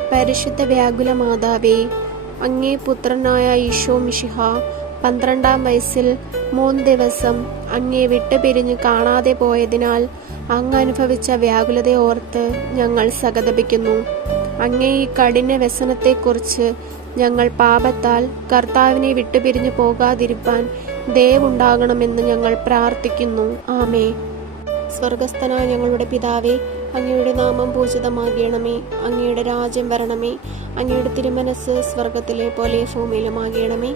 പരിശുദ്ധ വ്യാകുല മാതാവേ, അങ്ങേ പുത്രനായ ഈശോ മിശിഹ 12-ാം വയസ്സിൽ 3 ദിവസം അങ്ങേ വിട്ടുപിരിഞ്ഞു കാണാതെ പോയതിനാൽ അങ്ങ് അനുഭവിച്ച വ്യാകുലതയെ ഓർത്ത് ഞങ്ങൾ സഹതപിക്കുന്നു. അങ്ങേ ഈ കഠിന വ്യസനത്തെക്കുറിച്ച് ഞങ്ങൾ പാപത്താൽ കർത്താവിനെ വിട്ടുപിരിഞ്ഞു പോകാതിരിപ്പാൻ ദയവുണ്ടാകണമെന്ന് ഞങ്ങൾ പ്രാർത്ഥിക്കുന്നു. ആമേ. സ്വർഗസ്ഥനായ ഞങ്ങളുടെ പിതാവേ, അങ്ങയുടെ നാമം പൂജിതമാകണമേ. അങ്ങയുടെ രാജ്യം വരണമേ. അങ്ങയുടെ തിരുമനസ് സ്വർഗത്തിലെ പോലെ ഭൂമിയിലുമാകണമേ.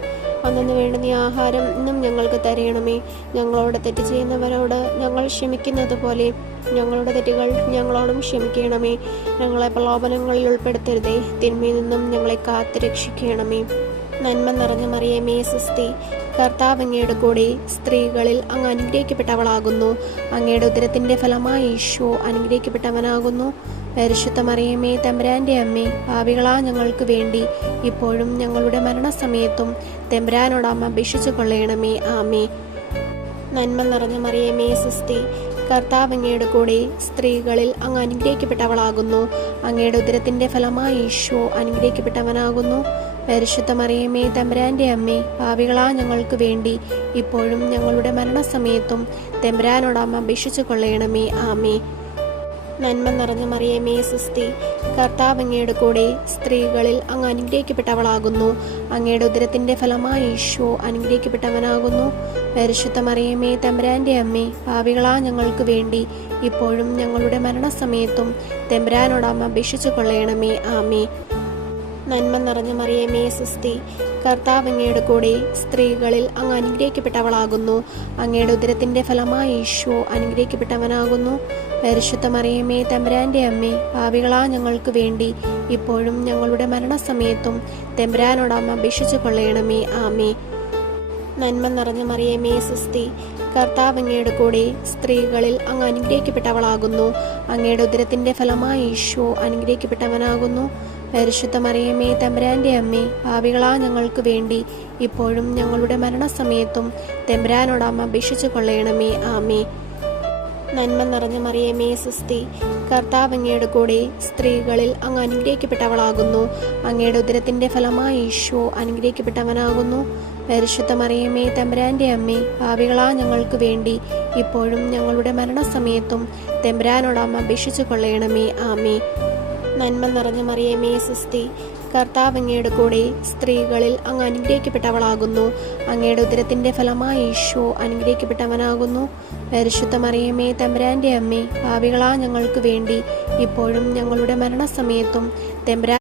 അന്നു വേണ്ടുന്ന ആഹാരം ഇന്നും ഞങ്ങൾക്ക് തരയണമേ. ഞങ്ങളോട് തെറ്റ് ചെയ്യുന്നവരോട് ഞങ്ങൾ ക്ഷമിക്കുന്നത് പോലെ ഞങ്ങളുടെ തെറ്റുകൾ ഞങ്ങളോടും ക്ഷമിക്കണമേ. ഞങ്ങളെ പ്രലോഭനങ്ങളിൽ ഉൾപ്പെടുത്തരുതേ, തിന്മയിൽ നിന്നും ഞങ്ങളെ കാത്തു രക്ഷിക്കണമേ. നന്മ നിറഞ്ഞ മറിയമേ, സ്വസ്തി, കർത്താവ് അങ്ങയുടെ കൂടെ സ്ത്രീകളിൽ അങ്ങ് അനുഗ്രഹിക്കപ്പെട്ടവളാകുന്നു. അങ്ങയുടെ ഉദരത്തിന്റെ ഫലമായി ഈശോ അനുഗ്രഹിക്കപ്പെട്ടവനാകുന്നു. പരിശുദ്ധ മറിയമേ, തമ്പുരാന്റെ അമ്മേ, പാപികളാ ഞങ്ങൾക്ക് വേണ്ടി ഇപ്പോഴും ഞങ്ങളുടെ മരണസമയത്തും തമ്പുരാനോട് അമ്മ അപേക്ഷിച്ചു കൊള്ളണമേ. ആമേ. നന്മ നിറഞ്ഞ മറിയമേ, സ്വസ്തി, കർത്താവ് അങ്ങയുടെ കൂടെ സ്ത്രീകളിൽ അങ്ങ് അനുഗ്രഹിക്കപ്പെട്ടവളാകുന്നു. അങ്ങയുടെ ഉദരത്തിന്റെ ഫലമായി ഈശോ അനുഗ്രഹിക്കപ്പെട്ടവനാകുന്നു. പരിശുദ്ധ മറിയമേ, തമ്പുരാന്റെ അമ്മേ, പാപികളാ ഞങ്ങൾക്ക് വേണ്ടി ഇപ്പോഴും ഞങ്ങളുടെ മരണസമയത്തും തമ്പുരാനോട് അമ്മ അപേക്ഷിച്ചു കൊള്ളണമേ. ആമേ. നന്മ നിറഞ്ഞ മറിയമേ, സ്വസ്തി, കർത്താവ് അങ്ങയുടെ കൂടെ സ്ത്രീകളിൽ അങ്ങ് അനുഗ്രഹിക്കപ്പെട്ടവളാകുന്നു. അങ്ങയുടെ ഉദരത്തിന്റെ ഫലമായി ഈശോ അനുഗ്രഹിക്കപ്പെട്ടവനാകുന്നു. പരിശുദ്ധ മറിയമേ, തമ്പുരാന്റെ അമ്മേ, പാപികളാ ഞങ്ങൾക്ക് വേണ്ടി ഇപ്പോഴും ഞങ്ങളുടെ മരണസമയത്തും തമ്പുരാനോട് അമ്മ അപേക്ഷിച്ചു കൊള്ളണമേ. ആമേ. നന്മ നിറഞ്ഞ മറിയമേ, സ്വസ്തി, കർത്താവ് അങ്ങയുടെ കൂടെ സ്ത്രീകളിൽ അങ്ങ് അനുഗ്രഹിക്കപ്പെട്ടവളാകുന്നു. അങ്ങയുടെ ഉദരത്തിന്റെ ഫലമായി ഈശോ അനുഗ്രഹിക്കപ്പെട്ടവനാകുന്നു. പരിശുദ്ധ മറിയമേ, തമ്പുരാന്റെ അമ്മേ, പാപികളാ ഞങ്ങൾക്ക് വേണ്ടി ഇപ്പോഴും ഞങ്ങളുടെ മരണസമയത്തും തമ്പുരാനോട് അമ്മ അപേക്ഷിച്ചു കൊള്ളണമേ. ആമേ. നന്മ നിറഞ്ഞ മറിയമേ, സ്വസ്തി, കർത്താവ് അങ്ങയുടെ കൂടെ സ്ത്രീകളിൽ അങ്ങ് അനുഗ്രഹിക്കപ്പെട്ടവളാകുന്നു. അങ്ങയുടെ ഉദരത്തിന്റെ ഫലമായി ഈശോ അനുഗ്രഹിക്കപ്പെട്ടവനാകുന്നു. പരിശുദ്ധ മറിയമേ, തമ്പുരാന്റെ അമ്മേ, പാപികളാ ഞങ്ങൾക്ക് വേണ്ടി ഇപ്പോഴും ഞങ്ങളുടെ മരണസമയത്തും തമ്പുരാനോട് അമ്മ അപേക്ഷിച്ചു കൊള്ളണമേ. ആമേ. നന്മ നിറഞ്ഞ മറിയമേ, സ്വസ്തി, കർത്താവ് അങ്ങയുടെ കൂടെ സ്ത്രീകളിൽ അങ്ങ് അനുഗ്രഹിക്കപ്പെട്ടവളാകുന്നു. അങ്ങയുടെ ഉദരത്തിന്റെ ഫലമായി ഈശോ അനുഗ്രഹിക്കപ്പെട്ടവനാകുന്നു. പരിശുദ്ധ മറിയമേ, തമ്പുരാന്റെ അമ്മേ, പാപികളാ ഞങ്ങൾക്ക് വേണ്ടി ഇപ്പോഴും ഞങ്ങളുടെ മരണസമയത്തും തമ്പുരാനോട് അമ്മ അപേക്ഷിച്ചു കൊള്ളണമേ. ആമേ. നന്മ നിറഞ്ഞ മറിയമേ, സ്വസ്തി, കർത്താവ് അങ്ങയുടെ കൂടെ സ്ത്രീകളിൽ അങ്ങ് അനുഗ്രഹിക്കപ്പെട്ടവളാകുന്നു. അങ്ങയുടെ ഉദരത്തിന്റെ ഫലമായി ഈശോ അനുഗ്രഹിക്കപ്പെട്ടവനാകുന്നു. പരിശുദ്ധ മറിയമേ, തമ്പുരാന്റെ അമ്മേ, പാപികളാ ഞങ്ങൾക്ക് വേണ്ടി ഇപ്പോഴും ഞങ്ങളുടെ മരണസമയത്തും തമ്പുരാൻ